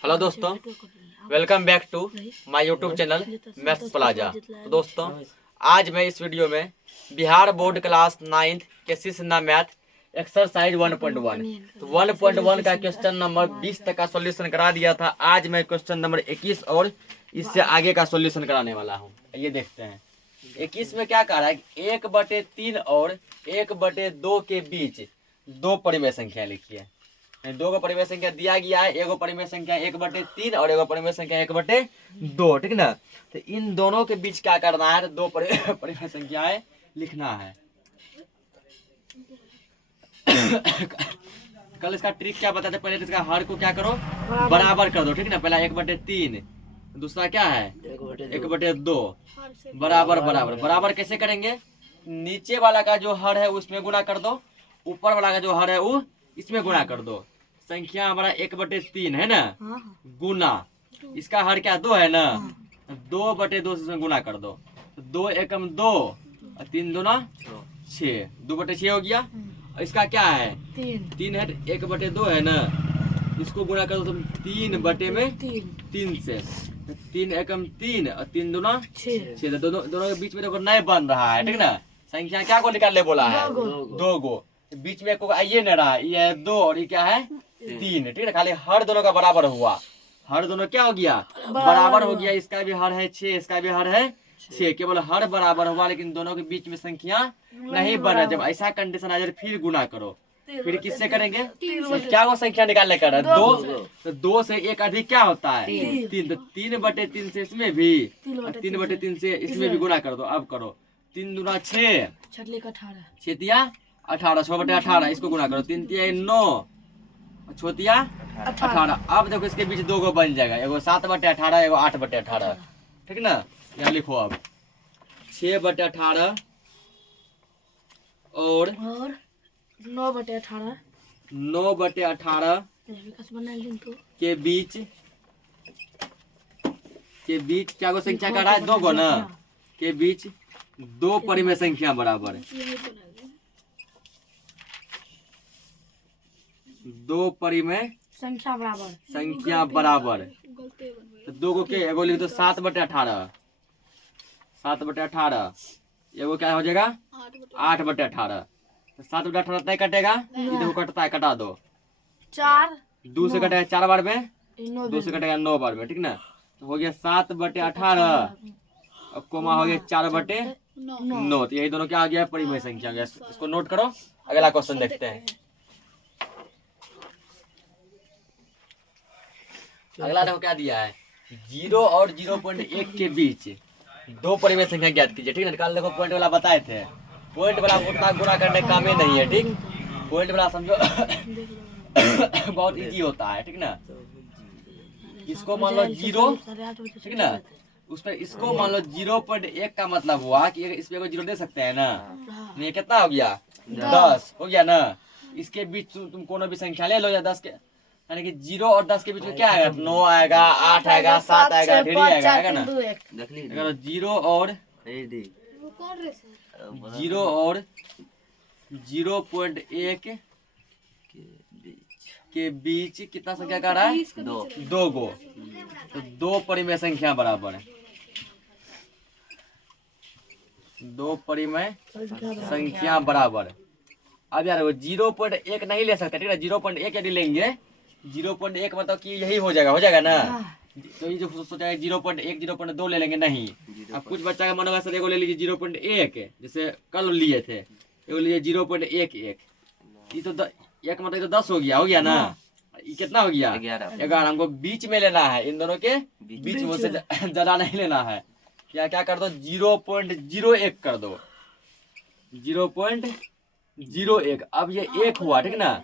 Hello दोस्तों, welcome back to my YouTube channel maths plaza. तो दोस्तों, आज मैं इस वीडियो में बिहार बोर्ड क्लास 9th के सिंधा मैथ एक्सरसाइज 1.1 तो 1.1 का क्वेश्चन नंबर 20 तक का सॉल्यूशन करा दिया था। आज मैं क्वेश्चन नंबर 21 और इससे आगे का सॉल्यूशन कराने वाला हूँ। ये देखते हैं 21 में क्या कह रहा है। 1/3 और 1/2 के बीच दो परिमेय संख्या लिखिए। दो को परिमेय संख्या दिया गया है, एगो परिमेय संख्या 1/3 और एगो परिमेय संख्या 1/2, ठीक ना। तो इन दोनों के बीच क्या करना है, दो परिमेय संख्याएं लिखना है। कल इसका ट्रिक क्या बताते, पहले इसका हर को क्या करो, बराबर कर दो, ठीक ना। पहला 1/3, दूसरा क्या है 1/2, बराबर बराबर बराबर कैसे करेंगे। नीचे वाला का जो हर है उसमें गुणा कर दो, ऊपर वाला का जो हर है वो इसमें गुणा कर दो। संख्या हमारा 1/3 है ना, गुना इसका हर क्या 2 है ना, 2/2 से इसमें गुणा कर दो। 2 एकम 2 और 3 दूना 6, 2/6 हो गया। और इसका क्या है 3 है, 1/2 है ना, इसको गुणा कर दो 3/3 से। 3 एकम 3 और 3 दूना 6, दोनों के बीच में देखो नहीं बन रहा है, ठीक ना। संख्या क्या को निकालने बोला है, 2 गो। बीच में को आइए न रहा, ये है 2 और ये क्या है 3, ठीक है। खाली हर दोनों का बराबर हुआ, हर दोनों क्या हो गया बराबर हो गया। इसका भी हर है 6, इसका भी हर है 6, केवल हर बराबर हुआ, लेकिन दोनों के बीच में संख्या नहीं बना। जब ऐसा कंडीशन आ जाए फिर गुना करो, फिर किससे करेंगे, क्या वो संख्या निकालने का 2, तो 2 से एक अधिक क्या होता है 3, तो 3/3 से इसमें भी, 3/3 से इसमें भी गुना कर दो। अब करो 3 दूना 6, 6 तिया 18, 6/18 इसको गुना करो, 3 तिया 9, 6 तिया 18। अब देखो इसके बीच 2 गो बन जाएगा, एगो 7/18, एगो 8/18, ठीक ना। यहाँ लिखो अब 6/18 और 9/18 के बीच क्या गो संख्या का रहा है 2 गो ना, के बीच दो परिमेय संख्या बराबर है, 2 परिमेय संख्या बराबर। तो 2 को के एगो लिख दो 7/18, 7/18, एगो क्या हो जाएगा 8/18। तो 7/18 नहीं कटेगा, इधर कटता है, कटा दो। 4 2 से कटेगा 4 बार में, 2 से कटेगा 9 बार में, ठीक ना। तो हो गया 7/18 और कोमा हो गया 4/9। तो यही दोनों क्या आ गया परिमेय संख्या। इसको नोट करो, अगला क्वेश्चन देखते हैं। अगला देखो क्या दिया है, 0 और 0.1 के बीच दो परिमेय संख्या ज्ञात कीजिए, ठीक है। कल देखो पॉइंट वाला बताए थे, पॉइंट वाला उतना गुणा करने का काम ही नहीं है, ठीक। पॉइंट वाला समझो बहुत इजी होता है, ठीक ना। इसको मान लो 0, ठीक ना, उसमें इसको मान लो 0.1 का मतलब हुआ कि इस पे 0 दे सकते हैं ना। ये कितना हो गया 10 हो गया ना। इसके बीच तुम कोनो भी संख्या ले लो, या 10 के, यानी कि 0 और 10 के बीच में क्या आएगा, 9 आएगा, 8 आएगा, 7 आएगा, ढेरी आएगा ना। 0 और 0.1 के बीच कितना संख्या का रहा है 2 गो। तो 2 परिमेय संख्या बराबर है, 2 परिमेय संख्या बराबर। अब यार 0.1 नहीं ले सकते, ठीक है। 0.1 यदि लेंगे, 0.1 मतलब कि यही हो जाएगा ना। तो ये जो सोचा 0.1 0.2 ले लेंगे नहीं। अब कुछ बच्चा का मन होगा सर एगो ले लीजिए 0.1, जैसे कल लिए थे, एगो लीजिए 0.11। ये तो 1 मतलब तो 10 हो गया ना। ये कितना हो गया 11। हमको बीच में लेना है, इन दोनों के बीच में से ज्यादा नहीं लेना है। क्या कर दो 0.01 कर दो, 0.01। अब ये 1 हुआ, ठीक ना।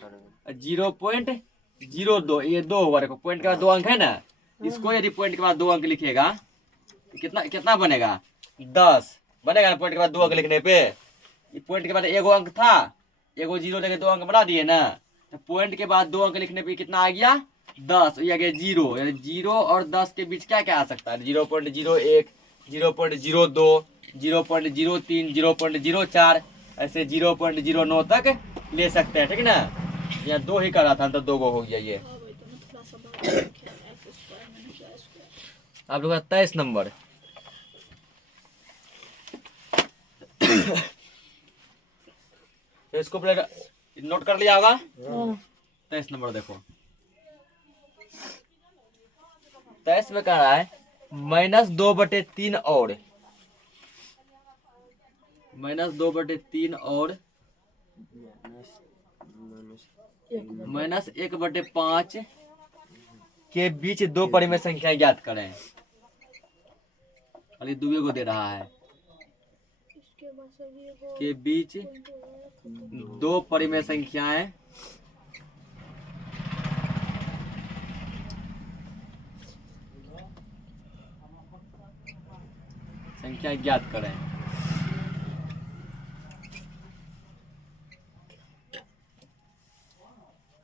0.02 ये 2 हुआ, देखो पॉइंट के बाद 2 अंक है ना। इसको यदि पॉइंट के बाद 2 अंक लिखेगा तो कितना बनेगा 10 बनेगा ना। पॉइंट के बाद 2 अंक लिखने पे, पॉइंट के बाद एगो अंक था, एगो 0 लेके 2 अंक बना दिए ना। तो पॉइंट के बाद 2 अंक लिखने पे कितना आ गया 10, ये आ गया 0। यानी 0 और 10 के बीच क्या क्या आ सकता है 0.01, 0.02, 0.03, 0.04, ऐसे 0.09 तक ले सकते हैं, ठीक ना। यहाँ 2 ही कर रहा था तो 2 गो हो गया ये। आप लोग का 23 नंबर। तो इसको पहले नोट कर लिया होगा। 23 नंबर देखो, 23 में कह रहा है -2/3 और -2/3 और -1/5 के बीच 2 परिमेय संख्या ज्ञात करें। खाली 2 को दे रहा है। के बीच 2 परिमेय संख्याएं ज्ञात करें।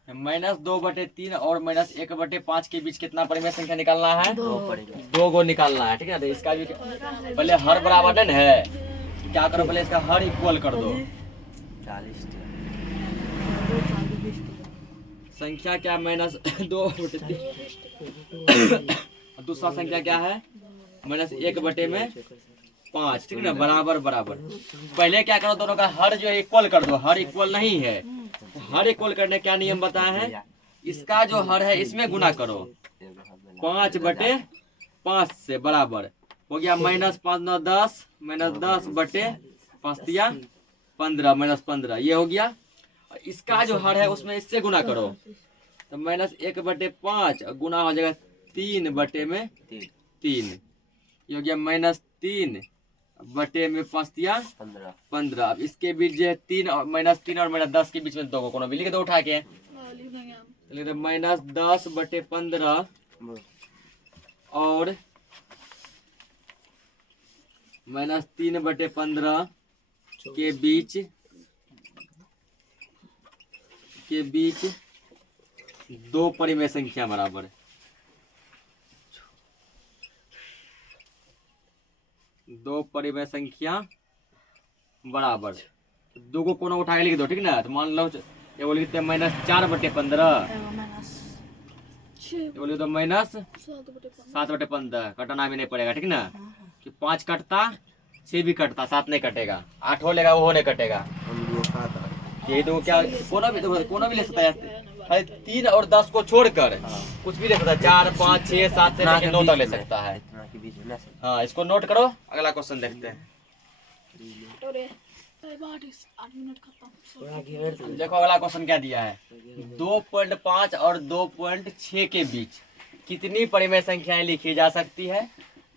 -2/3 और -1/5 के बीच कितना परिमेय संख्या निकालना है? 2 गो निकालना है, ठीक है। तो इसका भी पहले हर बराबर नहीं है, क्या करो पहले इसका हर इक्वल कर दो। 40 संख्या क्या -2/3। दूसरा संख्या क्या है? -1/5, ठीक है ना, बराबर बराबर। पहले क्या करो, दोनों का हर जो है इक्वल कर दो। हर इक्वल नहीं है, हर इक्वल करने क्या नियम बताया है? इसका जो हर है इसमें गुना करो 5/5 से, बराबर हो गया। -5 9 10, -10/5 दिया 15, -15 ये हो गया। इसका जो हर है उसमें इससे गुना करो तो -1/5 गुना हो जाएगा 3/3, ये हो गया -3/5 दिया 15। अब इसके बीच जो है 3 और -10 के बीच में 2 को कोनो भी लिख दो उठा के। -10/15 और -3/15 के बीच 2 परिमेय संख्या बराबर। 2 परिमेय संख्या बराबर। 2 को कोनो उठा के लिख दो, ठीक ना। तो मान लो ये बोल लिखते हैं -4/15, ये बोले तो -7/15, कटना भी नहीं पड़ेगा, ठीक ना। कि 5 कटता, 6 भी कटता, 7 नहीं कटेगा। 8 हो लेगा, वो नहीं कटेगा। ये तो क्या कोनो भी ले सकता है। 3 और 10 को छोड़कर कुछ भी ले सकता है। 4 5 6 7 से लेकर 9 तक ले सकता है। हाँ, इसको नोट करो। अगला क्वेश्चन देखते हैं। देखो अगला क्वेश्चन क्या दिया है। 2.5 और 2.6 के बीच कितनी परिमेय संख्याएं लिखी जा सकती है?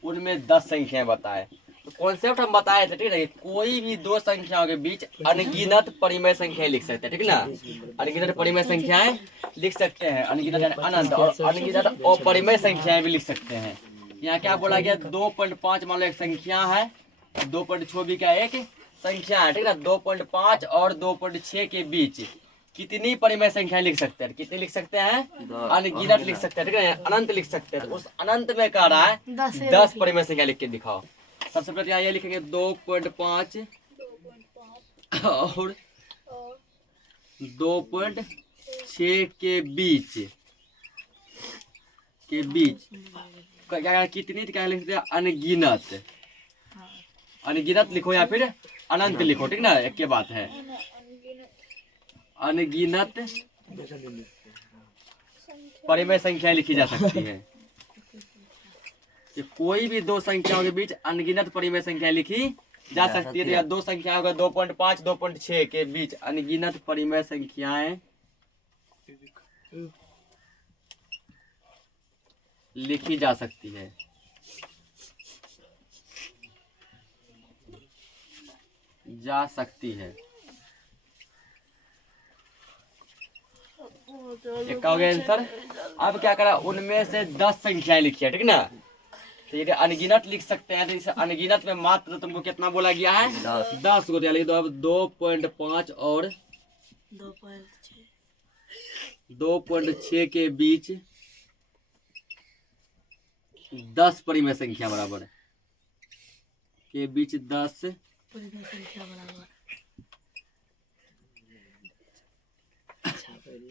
उनमें 10 संख्याएं बताए। तो कॉन्सेप्ट हम बताए थे, ठीक है। कोई भी 2 संख्याओं के बीच अनगिनत परिमेय संख्याएं लिख सकते हैं, ठीक ना। अनगिनत परिमेय संख्याएं लिख सकते हैं। अनगिनत यानी अनंत, और अनगिनत अपरिमेय संख्याएं भी लिख सकते हैं। यहाँ क्या बोला गया? 2.5 मान लो एक संख्या है, 2.6 भी क्या एक संख्या है, ठीक है। 2.5 और 2.6 के बीच कितनी परिमेय संख्या लिख सकते हैं? कितनी लिख सकते हैं? अनगिनत लिख सकते हैं, ठीक है। अनंत लिख सकते हैं। तो उस अनंत में कह रहा है 10 परिमेय संख्या लिख के दिखाओ। सबसे पहले यहाँ ये लिखेंगे 2.5 और 2.6 के बीच क्या कितनी क्या लिख सकते हैं? अनगिनत। अनगिनत लिखो या फिर अनंत लिखो, ठीक ना, एक के बात है। अनगिनत परिमेय संख्या लिखी जा सकती है। कि कोई भी 2 संख्याओं के बीच अनगिनत परिमेय संख्या लिखी जा सकती है। तो यहाँ 2 संख्या होगा 2.5 2.6 के बीच अनगिनत परिमेय संख्याएं लिखी जा सकती है। एक हो गया आंसर। अब क्या करा? उनमें से 10 संख्याएं लिखी है, ठीक ना। तो ये अनगिनत लिख सकते हैं। तो इसे अनगिनत में मात्र तुमको कितना बोला गया है? 10 को। तो अब 2.5 और 2.6 के बीच 10 परिमेय संख्या बराबर के बीच 10 परिमेय संख्या बराबर।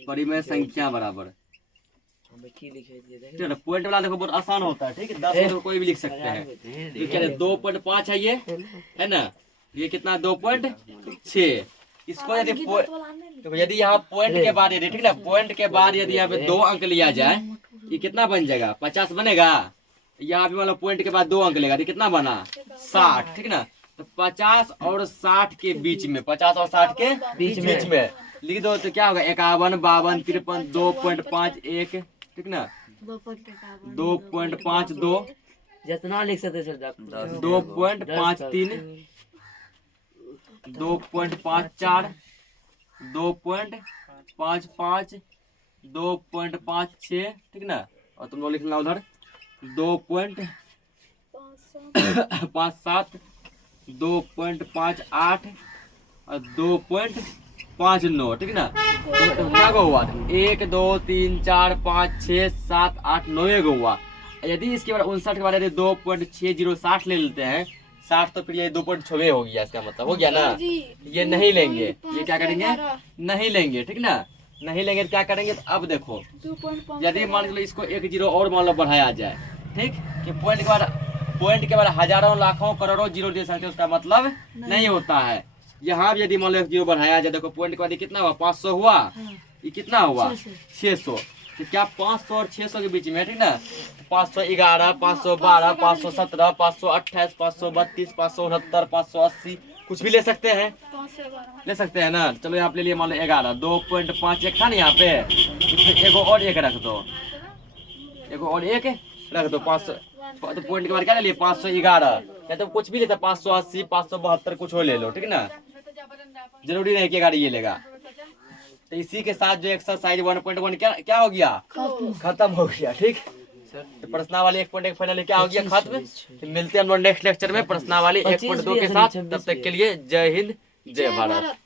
परिमेय संख्या बराबर। ठीक है, पॉइंट वाला देखो बहुत आसान होता है। ठीक है, 10 तो कोई भी लिख सकते हैं। तो क्या 2.5 है ये, है ना, ये कितना 2.6। इसको यदि तो यदि यहाँ पॉइंट के बाद यदि, ठीक है, पॉइंट के बाद यदि यहाँ पे 2 अंक लिया जाए, ये कितना बन जाएगा, 50 बनेगा। यहाँ पे मतलब पॉइंट के बाद 2 अंक लेगा तो कितना बना, 60। ठीक ना, तो 50 और 60 के बीच में, 50 और 60 के बीच में लिख दो तो क्या होगा, 51, 52, 53, 2.51, ठीक ना, 2.52 जितना लिख सकते सर 2.53, 2.54, 2.55, 2.56, ठीक ना, और तुम लोग लिखना उधर 2.57, 2.58 और 2.59, ठीक ना। तो क्या को हुआ, 1 2 3 4 5 6 7 8 9 गो हुआ। यदि इसके बाद 59 के बाद यदि 2.60 ले लेते हैं 60, तो फिर ये 2.6 हो गया। इसका मतलब हो गया ना, ये नहीं लेंगे, ये क्या करेंगे, नहीं लेंगे। ठीक ना, नहीं लेंगे तो क्या करेंगे, तो अब देखो यदि मान लो इसको 1 0 और मान लो बढ़ाया जाए, ठीक, कि पॉइंट के बाद हजारों लाखों करोड़ों जीरो दे सकते, उसका मतलब नहीं होता है। यहाँ भी यदि मान लो 1 0 बढ़ाया जाए, देखो पॉइंट के बाद कितना हुआ, 500 हुआ, ये कितना हुआ 600। तो क्या 500 और 600 के बीच में, ठीक ना, 511, 512, 517, 528, 532, 569, 580 कुछ भी ले सकते हैं, ले सकते हैं ना। चलो यहाँ पे ले लिए मान लो 11, 2.51 था ना यहाँ पे, इसमें एगो और 1 रख दो, एगो और 1 रख दो, 500। तो पॉइंट के बाद क्या ले लिए 511, या तो कुछ भी लेता 580, 572 कुछ हो ले लो, ठीक ना, जरूरी नहीं कि 11 ये लेगा। तो इसी के साथ जो एक्सरसाइज 1.1 क्या हो गया, खत्म हो गया। ठीक, तो प्रश्नावली 1.1 फाइनली क्या हो गया, खत्म। तो मिलते हैं हम लोग नेक्स्ट लेक्चर में प्रश्नावली 1.2 के साथ। तब तक के लिए जय हिंद, जय भारत।